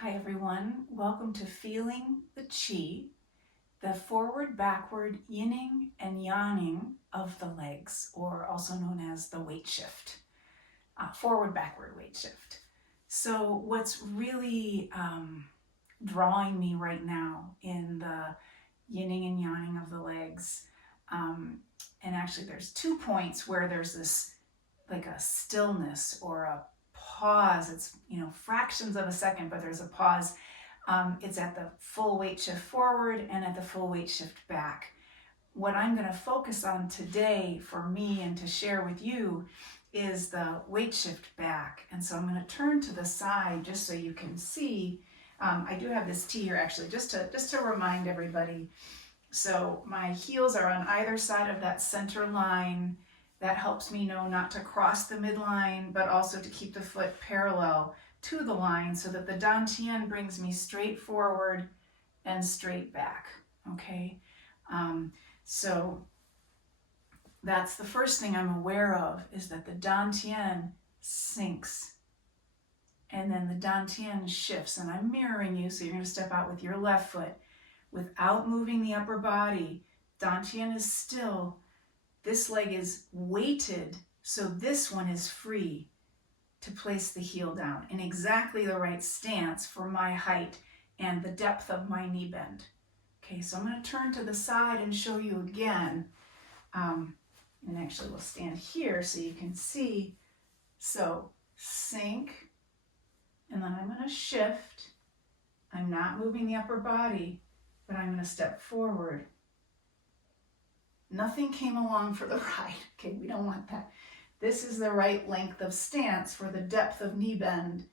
Hi everyone, welcome to Feeling the Chi, the forward-backward Yinning and Yanging of the legs, or also known as the weight shift, forward-backward weight shift. So what's really drawing me right now in the Yinning and Yanging of the legs, and actually there's 2 points where there's this like a stillness or a pause. It's, fractions of a second, but there's a pause. It's at the full weight shift forward and at the full weight shift back. What I'm going to focus on today for me and to share with you is the weight shift back. And so I'm going to turn to the side just so you can see. I do have this tea here actually, just to remind everybody. So my heels are on either side of that center line. That helps me know not to cross the midline, but also to keep the foot parallel to the line so that the dantian brings me straight forward and straight back, okay? So that's the first thing I'm aware of, is that the dantian sinks and then the dantian shifts, and I'm mirroring you, so you're going to step out with your left foot without moving the upper body. Dantian is still. This leg is weighted, so this one is free to place the heel down in exactly the right stance for my height and the depth of my knee bend. Okay, so I'm going to turn to the side and show you again. And actually we'll stand here so you can see. So sink, and then I'm going to shift. I'm not moving the upper body, but I'm going to step forward. Nothing came along for the ride. Okay, we don't want that. This is the right length of stance for the depth of knee bend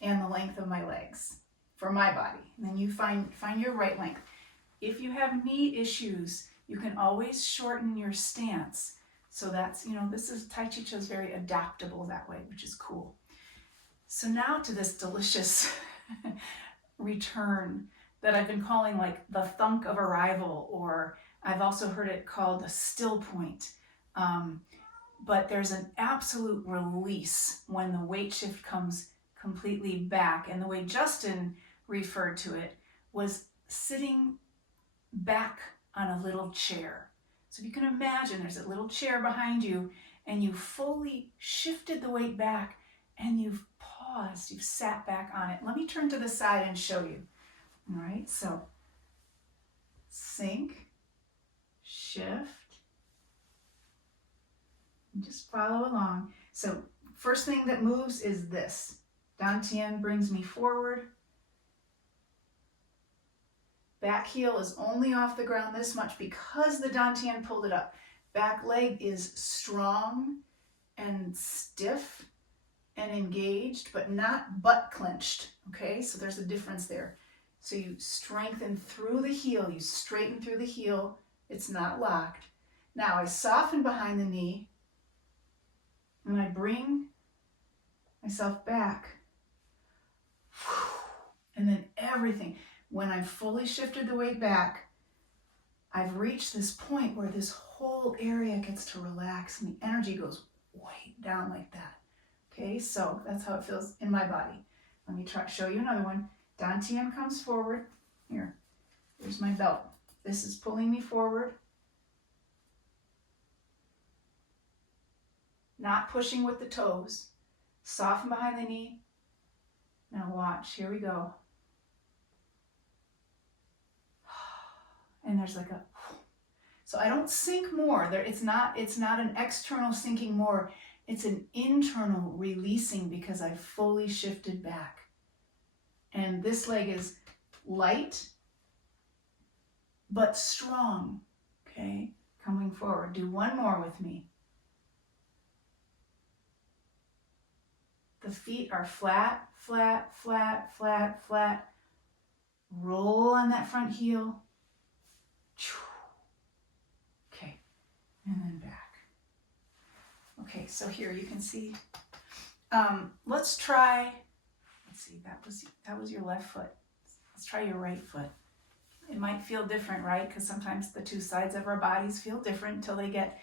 and the length of my legs for my body. And then you find your right length. If you have knee issues, you can always shorten your this is Tai Chi Chih is very adaptable that way, which is cool. So now to this delicious return that I've been calling like the thunk of arrival, or I've also heard it called a still point. But there's an absolute release when the weight shift comes completely back. And the way Justin referred to it was sitting back on a little chair. So if you can imagine, there's a little chair behind you and you fully shifted the weight back and you've paused, you've sat back on it. Let me turn to the side and show you. All right, so sink, shift, and just follow along. So first thing that moves is this. Dantian brings me forward. Back heel is only off the ground this much because the dantian pulled it up. Back leg is strong and stiff and engaged, but not butt clenched, okay? So there's a difference there. So you strengthen through the heel, you straighten through the heel, it's not locked. Now I soften behind the knee and I bring myself back. And then everything, when I've fully shifted the weight back, I've reached this point where this whole area gets to relax and the energy goes way down like that. Okay, so that's how it feels in my body. Let me show you another one. Dantian comes forward. Here's my belt. This is pulling me forward. Not pushing with the toes. Soften behind the knee. Now watch, here we go. And there's like a, so I don't sink more. It's not an external sinking more. It's an internal releasing because I've fully shifted back. And this leg is light, but strong, okay? Coming forward. Do one more with me. The feet are flat, flat, flat, flat, flat. Roll on that front heel. Okay, and then back. Okay, so here you can see. Let's see, that was your left foot. Let's try your right foot. It might feel different, right? Because sometimes the two sides of our bodies feel different until they get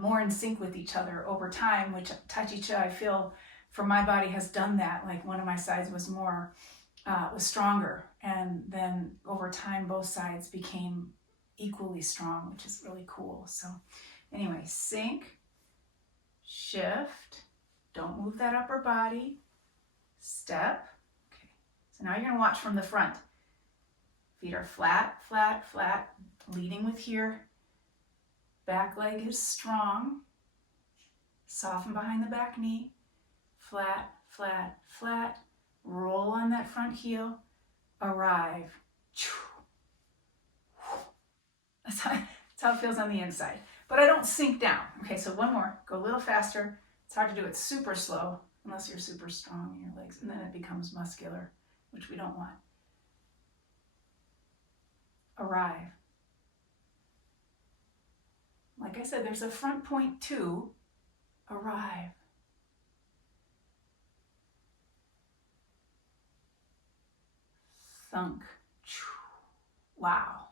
more in sync with each other over time, which Tai Chi Chih, I feel, for my body has done that. Like one of my sides was more was stronger. And then over time, both sides became equally strong, which is really cool. So anyway, sink, shift, don't move that upper body, step. Okay, so now you're going to watch from the front. Feet are flat, flat, flat, leading with here. Back leg is strong. Soften behind the back knee. Flat, flat, flat. Roll on that front heel. Arrive. That's how it feels on the inside. But I don't sink down. Okay, so one more. Go a little faster. It's hard to do it super slow unless you're super strong in your legs. And then it becomes muscular, which we don't want. Arrive. Like I said, there's a front point too. Arrive. Thunk. Wow.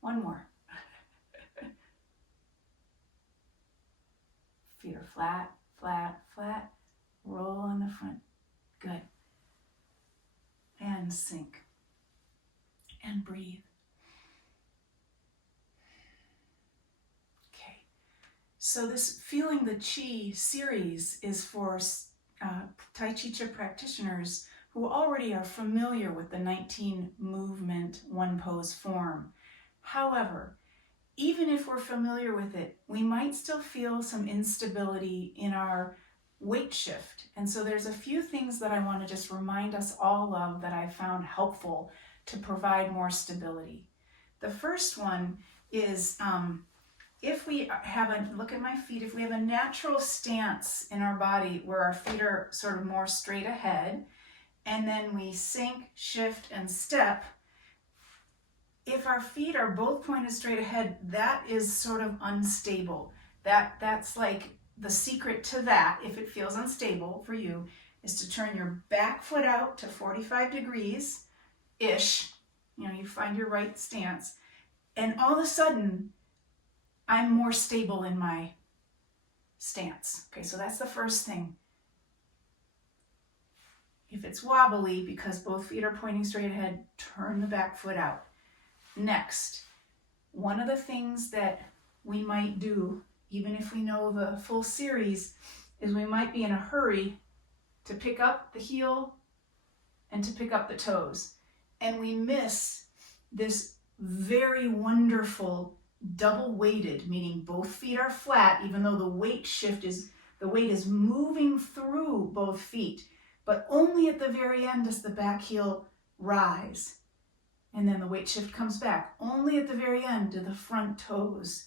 One more. Feet are flat, flat, flat. Roll on the front. Good. And sink. And breathe. Okay. So this Feeling the Chi series is for Tai Chi Chih practitioners who already are familiar with the 19 movement, one pose form. However, even if we're familiar with it, we might still feel some instability in our weight shift. And so there's a few things that I want to just remind us all of that I found helpful to provide more stability. The first one is if we have look at my feet, if we have a natural stance in our body where our feet are sort of more straight ahead, and then we sink, shift, and step, if our feet are both pointed straight ahead, that is sort of unstable. That's like the secret to that, if it feels unstable for you, is to turn your back foot out to 45 degrees-ish. You find your right stance. And all of a sudden, I'm more stable in my stance. Okay, so that's the first thing. If it's wobbly because both feet are pointing straight ahead, turn the back foot out. Next, one of the things that we might do, even if we know the full series, is we might be in a hurry to pick up the heel and to pick up the toes. And we miss this very wonderful double weighted, meaning both feet are flat, even though the weight is moving through both feet. But only at the very end does the back heel rise. And then the weight shift comes back. Only at the very end do the front toes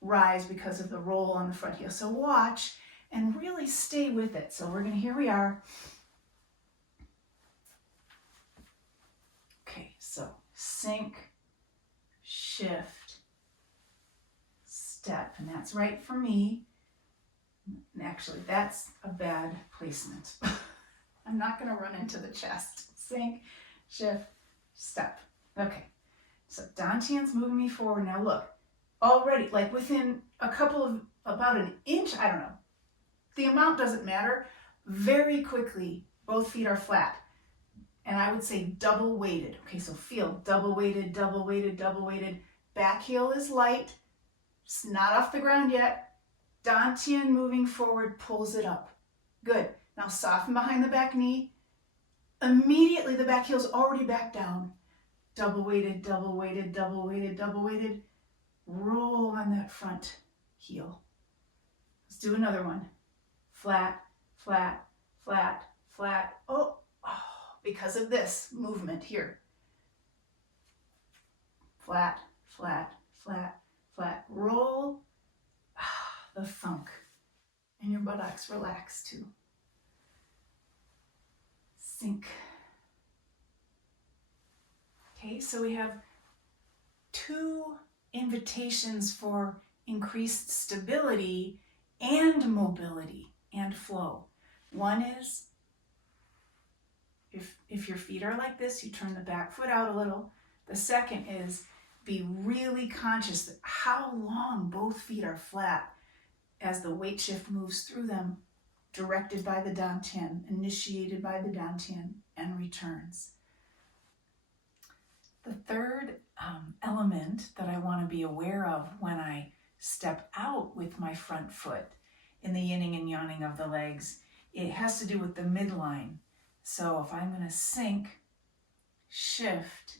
rise because of the roll on the front heel. So watch and really stay with it. So here we are. Okay, so sink, shift, step. And that's right for me. And actually, that's a bad placement. I'm not going to run into the chest. Sink, shift, step. Okay, so Dantian's moving me forward. Now look, already, like within about an inch, I don't know. The amount doesn't matter. Very quickly, both feet are flat. And I would say double weighted. Okay, so feel double weighted, double weighted, double weighted. Back heel is light. It's not off the ground yet. Dantian moving forward pulls it up. Good. Now soften behind the back knee. Immediately the back heel's already back down. Double weighted, double weighted, double weighted, double weighted. Roll on that front heel. Let's do another one. Flat, flat, flat, flat. Oh, because of this movement here. Flat, flat, flat, flat. Roll. The thunk. And your buttocks relax too. Sink. Okay, so we have two invitations for increased stability and mobility and flow. One is if your feet are like this, you turn the back foot out a little. The second is be really conscious that how long both feet are flat as the weight shift moves through them. directed by the dantian, initiated by the dantian, and returns. The third element that I want to be aware of when I step out with my front foot in the yinning and yanging of the legs, it has to do with the midline. So if I'm going to sink, shift,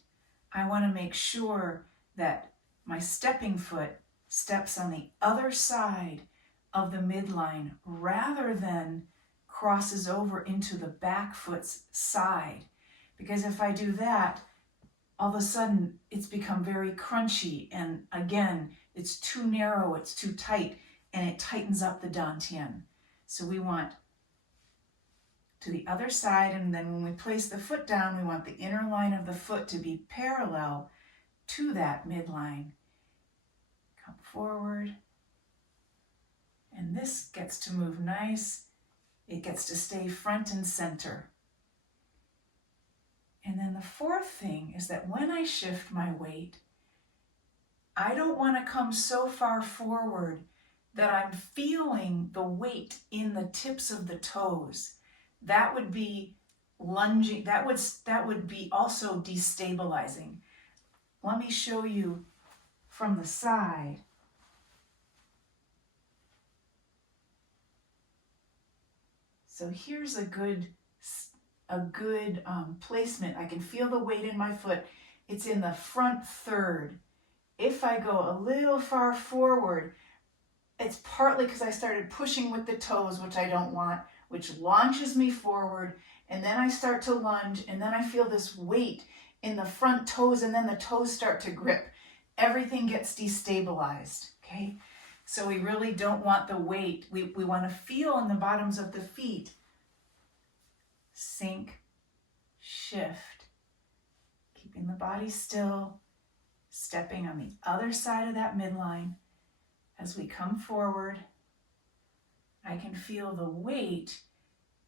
I want to make sure that my stepping foot steps on the other side of the midline rather than crosses over into the back foot's side. Because if I do that, all of a sudden it's become very crunchy, and again, it's too narrow, it's too tight, and it tightens up the dantian. So we want to the other side, and then when we place the foot down, we want the inner line of the foot to be parallel to that midline. Come forward, and this gets to move nice. It gets to stay front and center. And then the fourth thing is that when I shift my weight, I don't want to come so far forward that I'm feeling the weight in the tips of the toes. That would be lunging, that would be also destabilizing. Let me show you from the side. So here's a good placement. I can feel the weight in my foot. It's in the front third. If I go a little far forward, it's partly because I started pushing with the toes, which I don't want, which launches me forward, and then I start to lunge, and then I feel this weight in the front toes, and then the toes start to grip. Everything gets destabilized, okay? So we really don't want the weight. We want to feel in the bottoms of the feet. Sink, shift, keeping the body still, stepping on the other side of that midline. As we come forward, I can feel the weight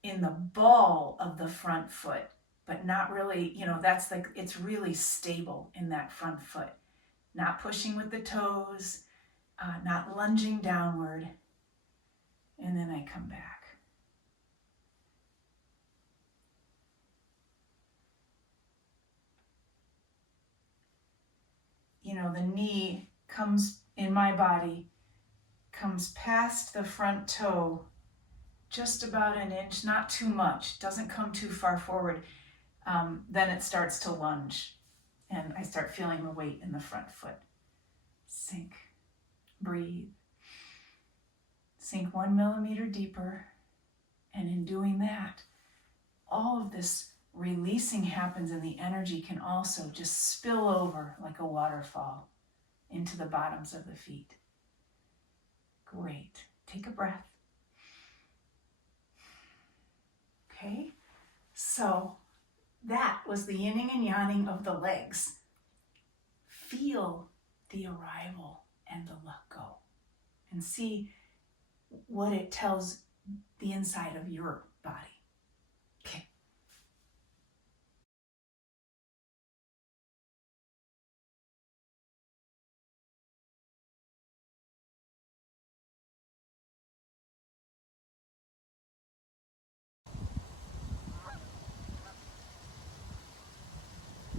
in the ball of the front foot, but not really, that's like, it's really stable in that front foot. Not pushing with the toes, not lunging downward, and then I come back. The knee comes in my body, comes past the front toe, just about an inch, not too much, doesn't come too far forward. Then it starts to lunge, and I start feeling the weight in the front foot. Sink, breathe, sink 1 millimeter deeper, and in doing that, all of this releasing happens, and the energy can also just spill over like a waterfall into the bottoms of the feet. Great. Take a breath. Okay, so that was the yinning and yanging of the legs. Feel the arrival and the let go, and see what it tells the inside of your body.